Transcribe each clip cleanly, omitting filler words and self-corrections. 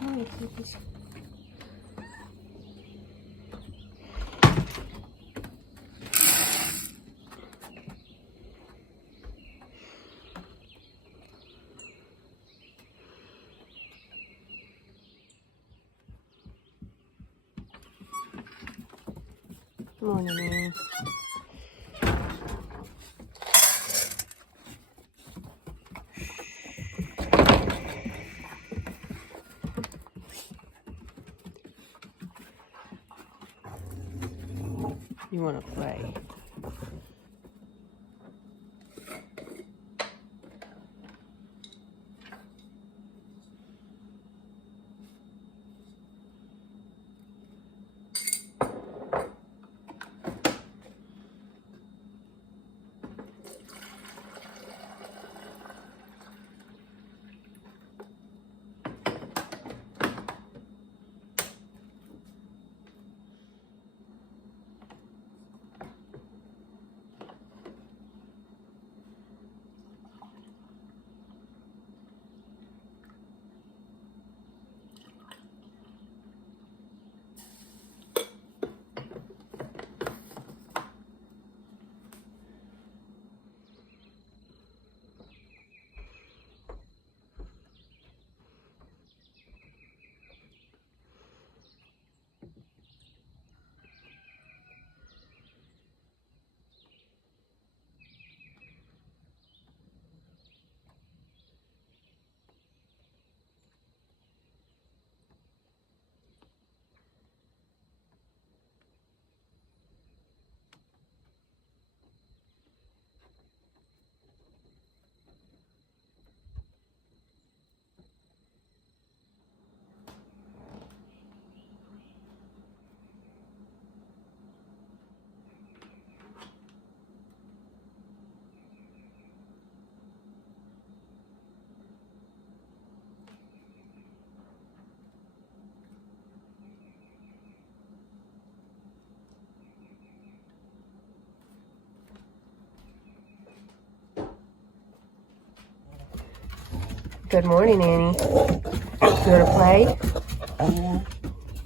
Morning, kitties. Morning, Annie. You want to play? Good morning, Annie. You want to play?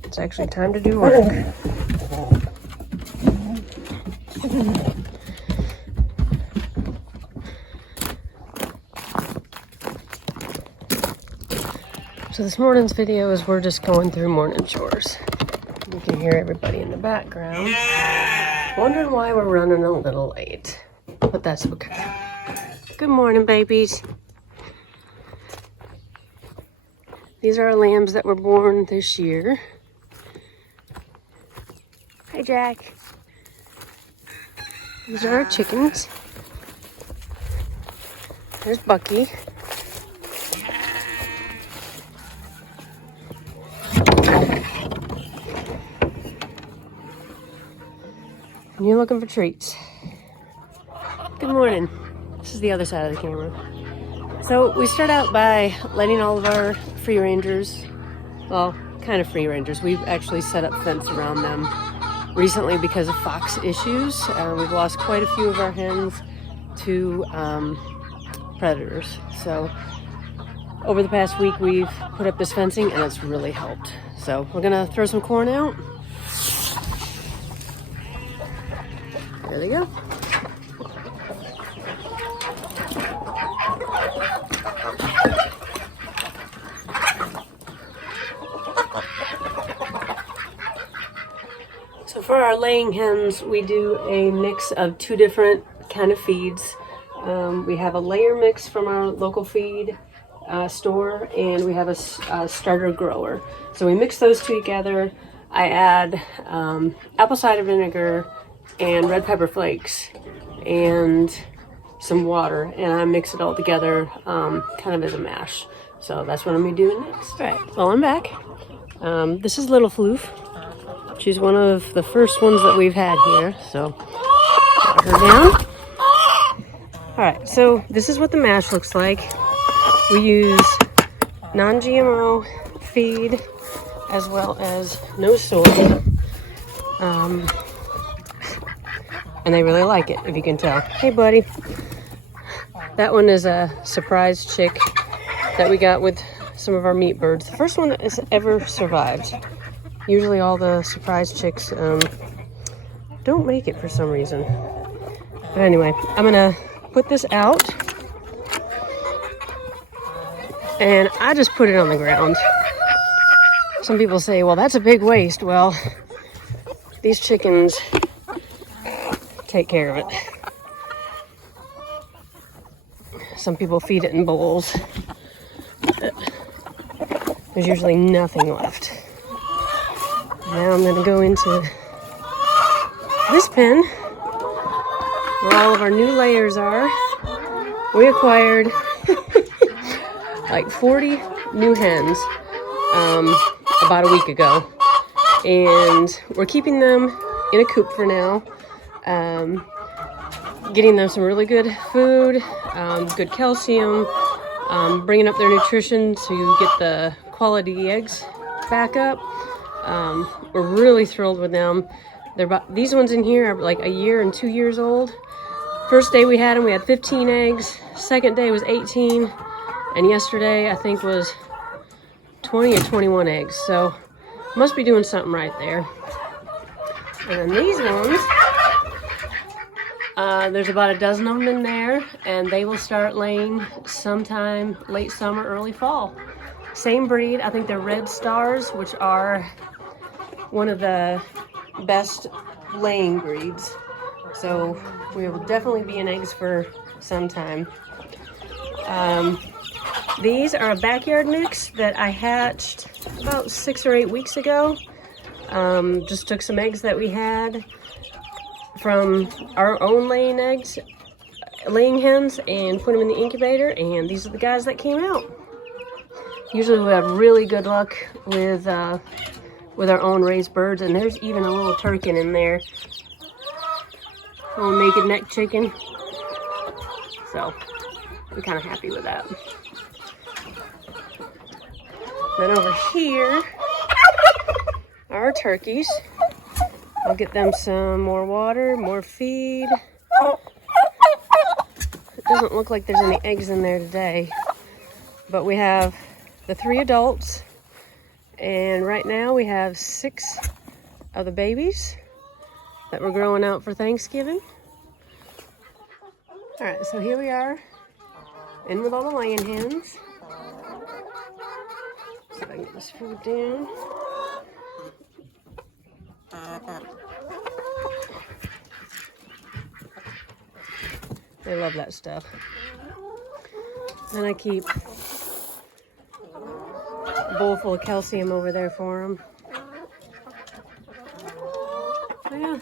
It's actually time to do work. So this morning's video is we're just going through morning chores. You can hear everybody in the background. Wondering why we're running a little late, but that's okay. Good morning, babies. These are our lambs that were born this year. Hi, Jack. These are our chickens. There's Bucky. And you're looking for treats. Good morning. This is the other side of the camera. So we start out by letting all of our free rangers, well, kind of free rangers. We've actually set up fence around them recently because of fox issues. We've lost quite a few of our hens to predators. So over the past week, we've put up this fencing and it's really helped. So we're gonna throw some corn out. There they go. So for our laying hens, we do a mix of two different kind of feeds. We have a layer mix from our local feed store, and we have a starter grower. So we mix those two together. I add apple cider vinegar and red pepper flakes and some water, and I mix it all together kind of as a mash. So that's what I'm gonna be doing next. All right, well, I'm back. This is Little Floof. She's one of the first ones that we've had here, so put her down. All right, so this is what the mash looks like. We use non-GMO feed as well as no soy. And they really like it, if you can tell. Hey, buddy. That one is a surprise chick that we got with some of our meat birds. The first one that has ever survived. Usually all the surprise chicks don't make it for some reason. But anyway, I'm gonna put this out. And I just put it on the ground. Some people say, well, that's a big waste. Well, these chickens take care of it. Some people feed it in bowls. There's usually nothing left. Now I'm gonna go into this pen where all of our new layers are. We acquired like 40 new hens about a week ago, and we're keeping them in a coop for now, getting them some really good food, good calcium, bringing up their nutrition to get the quality eggs back up. We're really thrilled with them. These ones in here are like a year and 2 years old. First day we had them, we had 15 eggs. Second day was 18. And yesterday, I think, was 20 or 21 eggs. So, must be doing something right there. And then these ones, there's about a dozen of them in there. And they will start laying sometime late summer, early fall. Same breed. I think they're red stars, which are one of the best laying breeds. So, we will definitely be in eggs for some time. These are a backyard mix that I hatched about 6 or 8 weeks ago. Just took some eggs that we had from our own laying hens and put them in the incubator, and these are the guys that came out. Usually we have really good luck with our own raised birds, and there's even a little turkin in there. A little naked neck chicken. So, I'm kind of happy with that. Then over here are our turkeys. I'll get them some more water, more feed. It doesn't look like there's any eggs in there today. But we have the 3 adults. And right now we have 6 of the babies that we're growing out for Thanksgiving. Alright, so here we are, in with all the laying hens. See if I can get this food down. They love that stuff. Then I keep a bowl full of calcium over there for them. So yeah.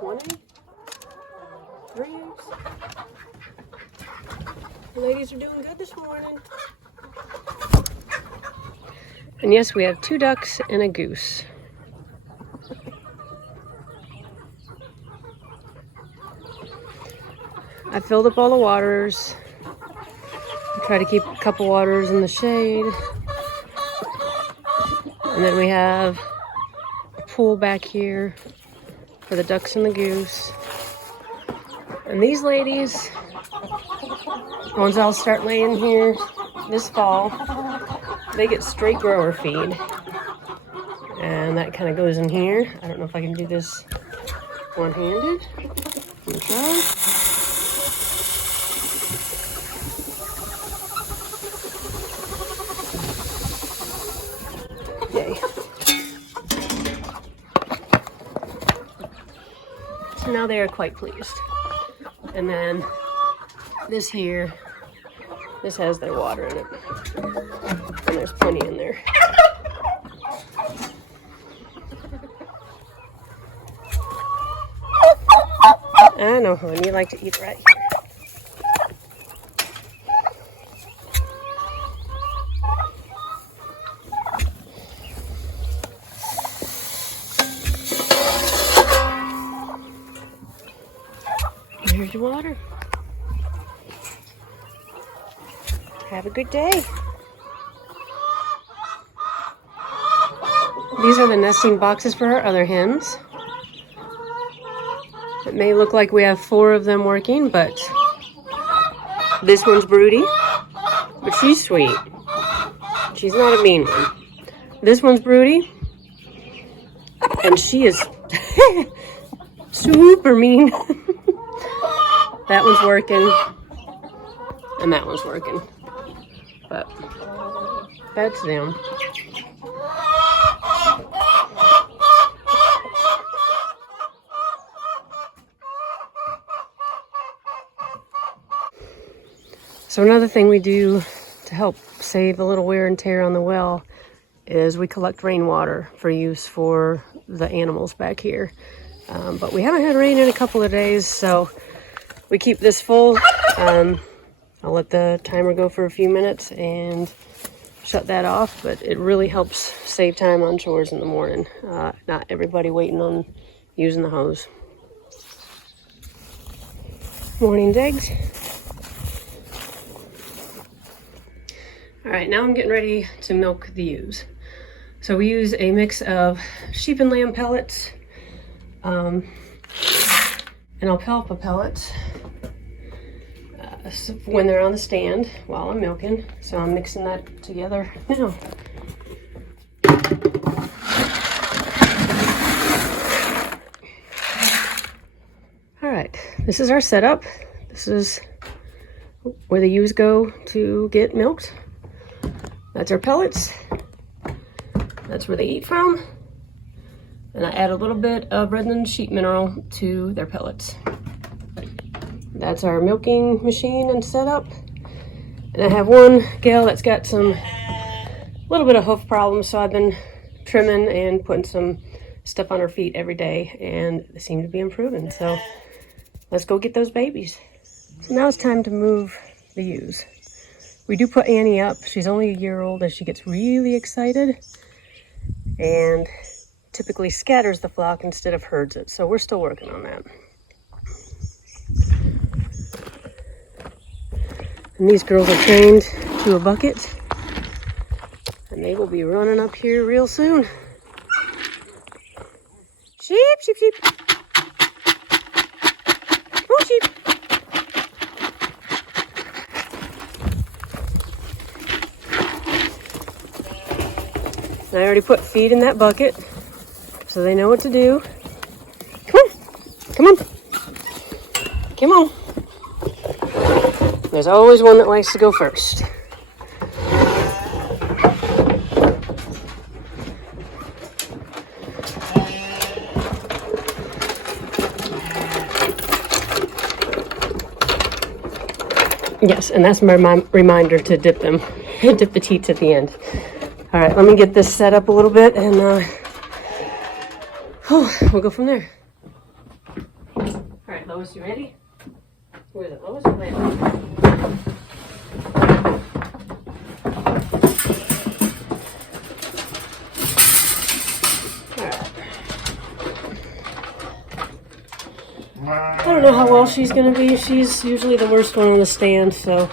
One egg, 3 eggs. The ladies are doing good this morning. And yes, we have 2 ducks and a goose. I filled up all the waters. I try to keep a couple waters in the shade. And then we have a pool back here for the ducks and the goose. And these ladies, ones I'll start laying here this fall, they get straight grower feed. And that kind of goes in here. I don't know if I can do this one-handed. Let me try. Yay. So now they are quite pleased. And then this here, this has their water in it. And there's plenty in there. I know, hon, you like to eat right here. Here's your water. Have a good day. These are the nesting boxes for our other hens. It may look like we have 4 of them working, but this one's broody, but she's sweet. She's not a mean one. This one's broody, and she is super mean. That one's working, and that one's working. But that's them. So another thing we do to help save a little wear and tear on the well is we collect rainwater for use for the animals back here. But we haven't had rain in a couple of days, so we keep this full. I'll let the timer go for a few minutes and shut that off, but it really helps save time on chores in the morning. Not everybody waiting on using the hose. Morning's eggs. All right, now I'm getting ready to milk the ewes. So we use a mix of sheep and lamb pellets and alfalfa pellets when they're on the stand while I'm milking. So I'm mixing that together now. All right, this is our setup. This is where the ewes go to get milked. That's our pellets. That's where they eat from. And I add a little bit of Redland sheep mineral to their pellets. That's our milking machine and setup. And I have one gal that's got some little bit of hoof problems, so I've been trimming and putting some stuff on her feet every day, and they seem to be improving. So let's go get those babies. So now it's time to move the ewes. We do put Annie up. She's only a year old, and she gets really excited and typically scatters the flock instead of herds it. So we're still working on that. And these girls are trained to a bucket, and they will be running up here real soon. Sheep, sheep, sheep. Oh, sheep. And I already put feed in that bucket, so they know what to do. Come on, come on, come on. There's always one that likes to go first. Yes, and that's my reminder to dip them, dip the teats at the end. All right, let me get this set up a little bit, and we'll go from there. All right, Lois, you ready? Where is it, Lois? Wait. I don't know how well she's going to be. She's usually the worst one on the stand, so.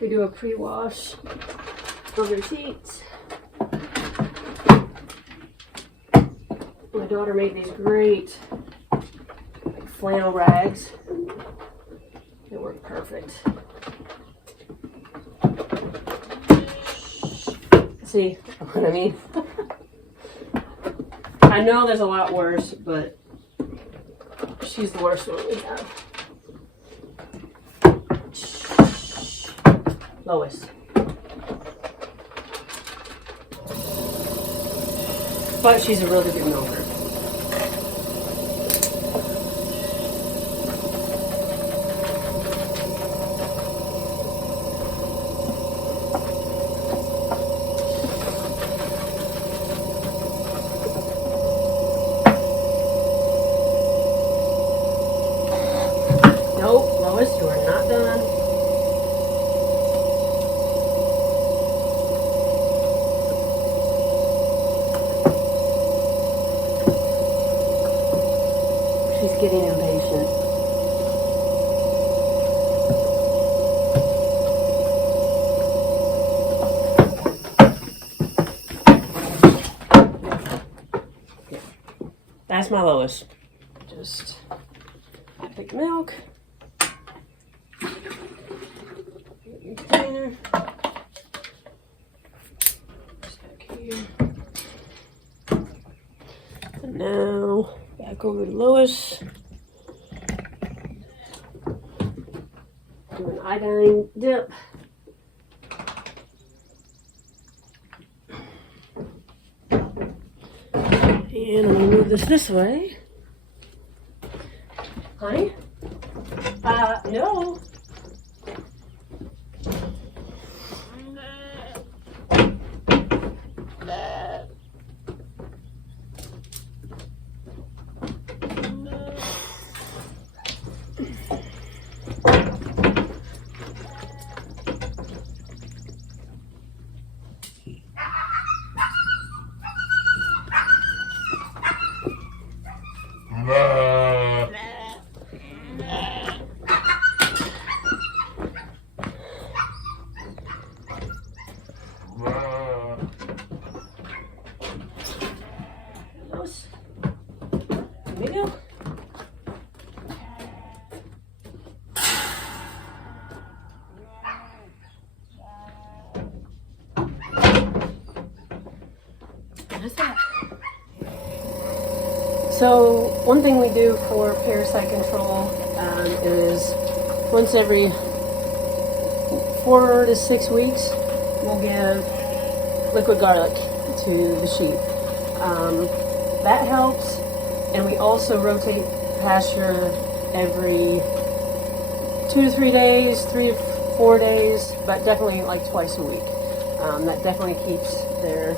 We do a pre-wash of their teats. My daughter made these great flannel rags. They work perfect. See what I mean? I know there's a lot worse, but she's the worst one we have. Lois. But she's a really good milker. Nope, Lois, you are not done. She's getting impatient. that's my Lois. Just pick milk. Get your container. Back here. And now back over to Lois. Do an iodine dip. And I'm gonna move this way. Honey? No. So one thing we do for parasite control is once every 4 to 6 weeks, we'll give liquid garlic to the sheep. That helps, and we also rotate pasture every 2 to 3 days, 3 to 4 days, but definitely like twice a week. That definitely keeps their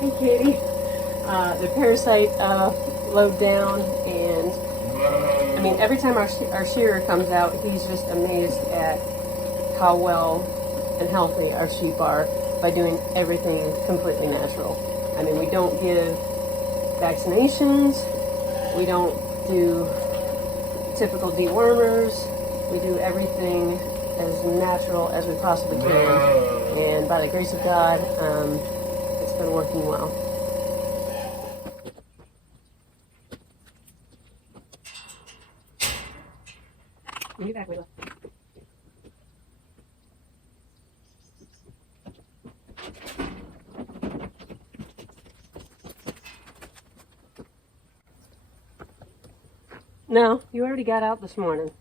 hey Katie, the parasite load down. And I mean, every time our shearer comes out, he's just amazed at how well and healthy our sheep are by doing everything completely natural. I mean, we don't give vaccinations, we don't do typical dewormers, we do everything as natural as we possibly can, and by the grace of God, it's been working well. Get back, Willow. No, you already got out this morning.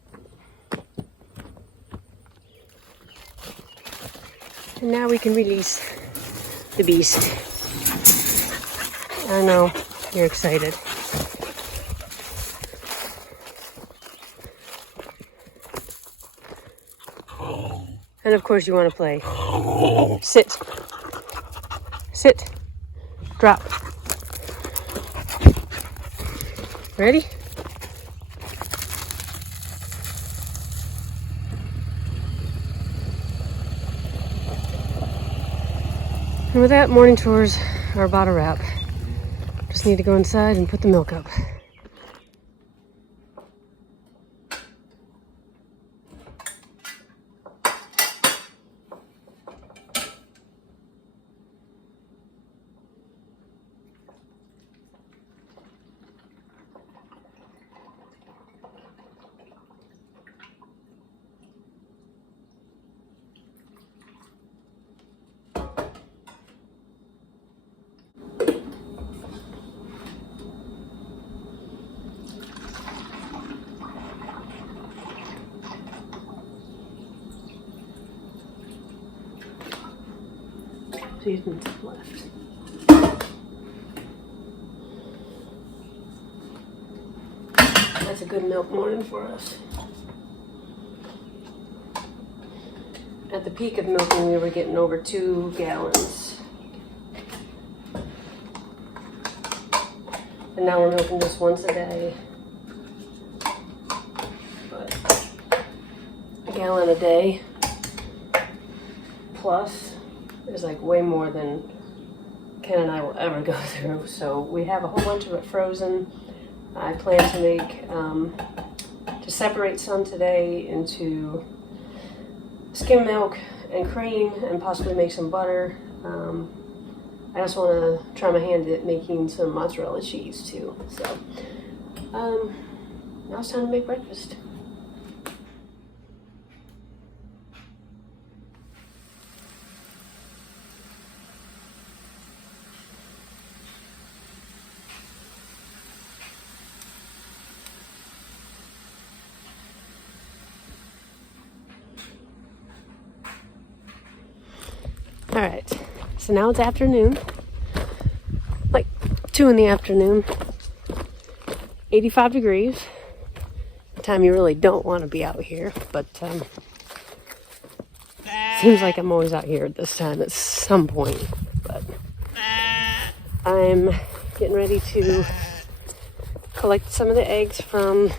And now we can release the beast. I know, you're excited. And of course you want to play. Sit. Sit. Drop. Ready? And with that, morning chores are about a wrap. Just need to go inside and put the milk up. Teaspoons left. That's a good milk morning for us. At the peak of milking, we were getting over 2 gallons. And now we're milking just once a day. But a gallon a day plus is like way more than Ken and I will ever go through. So we have a whole bunch of it frozen. I plan to make, to separate some today into skim milk and cream and possibly make some butter. I also want to try my hand at making some mozzarella cheese too. So now it's time to make breakfast. All right, so now it's afternoon, like 2 in the afternoon, 85 degrees, time you really don't want to be out here, but seems like I'm always out here at this time at some point. But I'm getting ready to collect some of the eggs from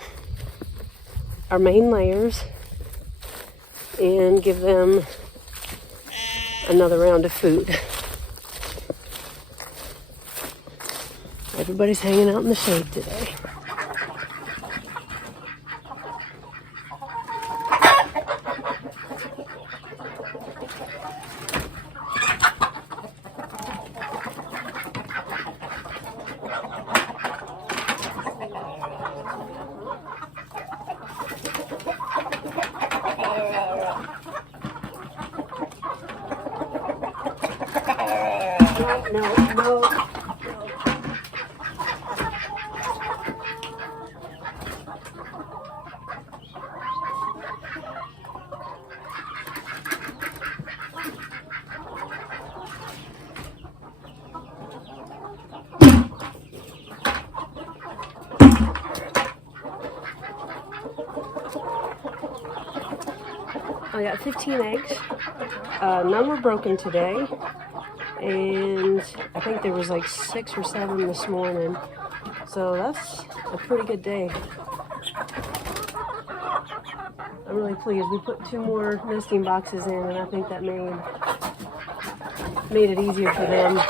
our main layers and give them another round of food. Everybody's hanging out in the shade today. No. I got 15 eggs. None were broken today. And I think there was like 6 or 7 this morning. So that's a pretty good day. I'm really pleased. We put 2 more nesting boxes in, and I think that made it easier for them.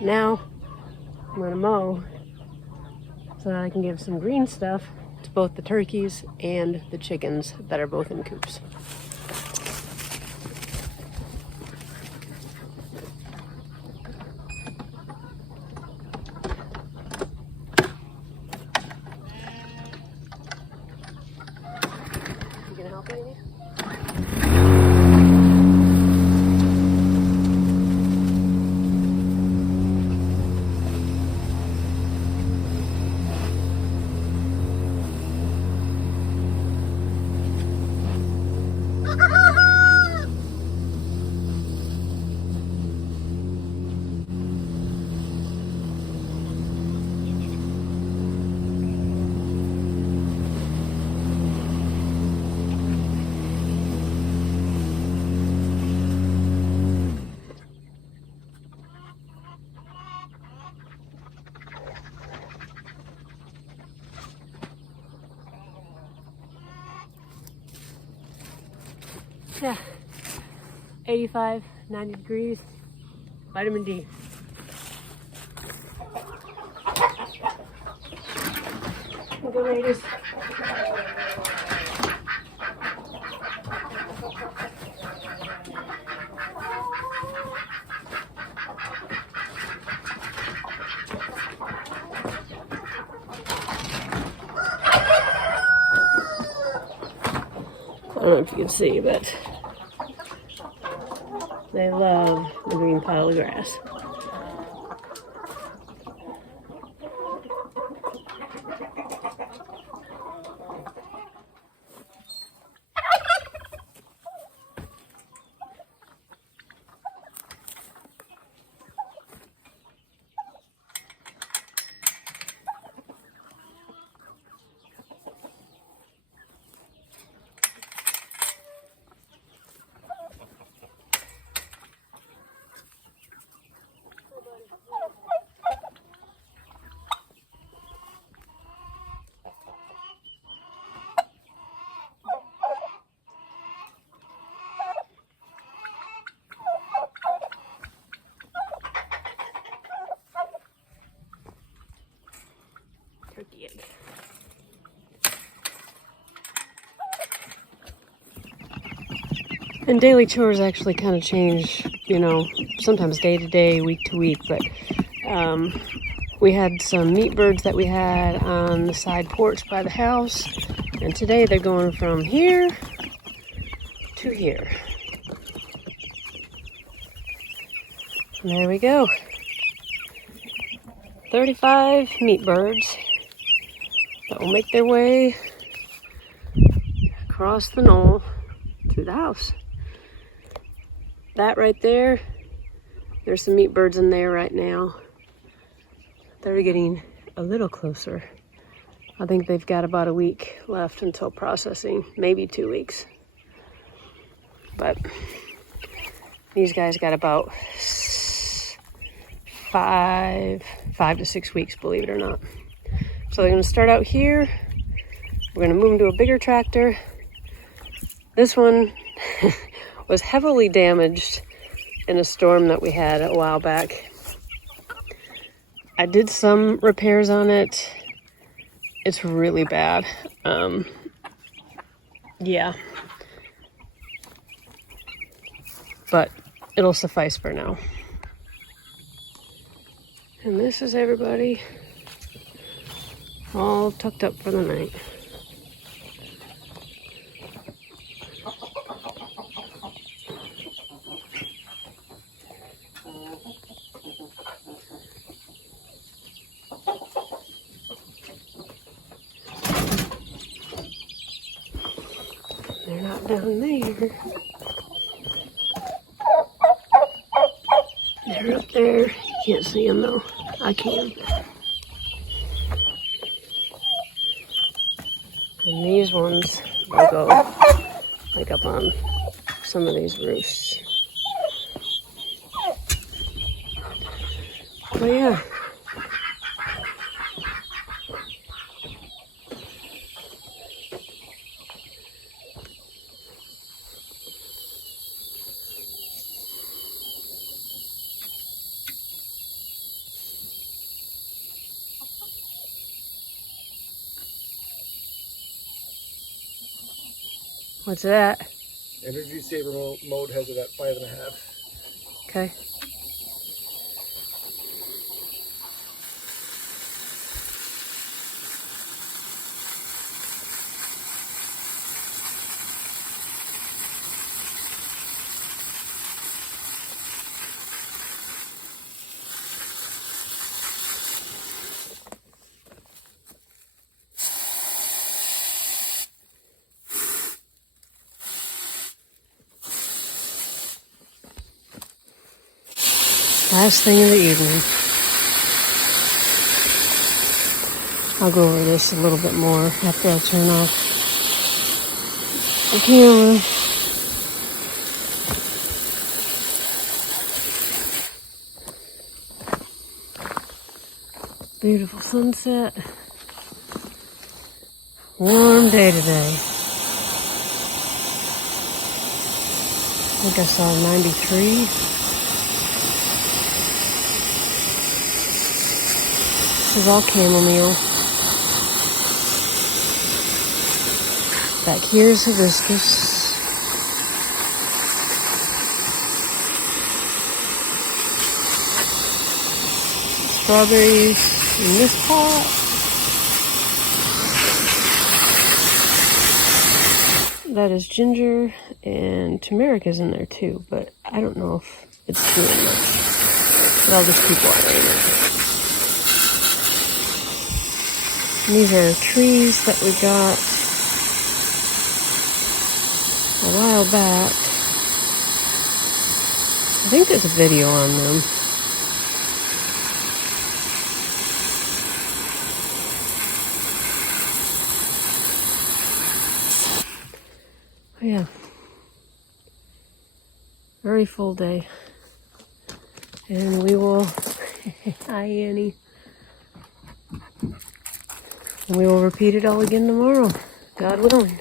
Now I'm gonna mow so that I can give some green stuff to both the turkeys and the chickens that are both in coops. You gonna help me? Yeah, 85, 90 degrees, vitamin D. Go ladies. I don't know if you can see, but they love the green pile of grass. Turkey egg. And daily chores actually kind of change you know, sometimes day to day, week to week, but we had some meat birds that we had on the side porch by the house, and today they're going from here to here. And there we go. 35 meat birds that will make their way across the knoll to the house. That right there, there's some meat birds in there right now. They're getting a little closer. I think they've got about a week left until processing, maybe 2 weeks. But these guys got about 5 to 6 weeks, believe it or not. So they're gonna start out here. We're gonna move them to a bigger tractor. This one was heavily damaged in a storm that we had a while back. I did some repairs on it. It's really bad. Yeah. But it'll suffice for now. And this is everybody all tucked up for the night. They're not down there. They're up there. You can't see them though. I can. And these ones will go like up on some of these roofs. But yeah. What's that? Energy saver mode has it at 5.5. Okay. Last thing of the evening. I'll go over this a little bit more after I turn off the camera. Beautiful sunset. Warm day today. I think I saw 93. This is all chamomile. Back here is hibiscus. Strawberries in this pot. That is ginger, and turmeric is in there too, but I don't know if it's doing much. But I'll just keep watering it. And these are trees that we got a while back. I think there's a video on them. Oh, yeah. Very full day. And we will, hi Annie. And we will repeat it all again tomorrow, God willing.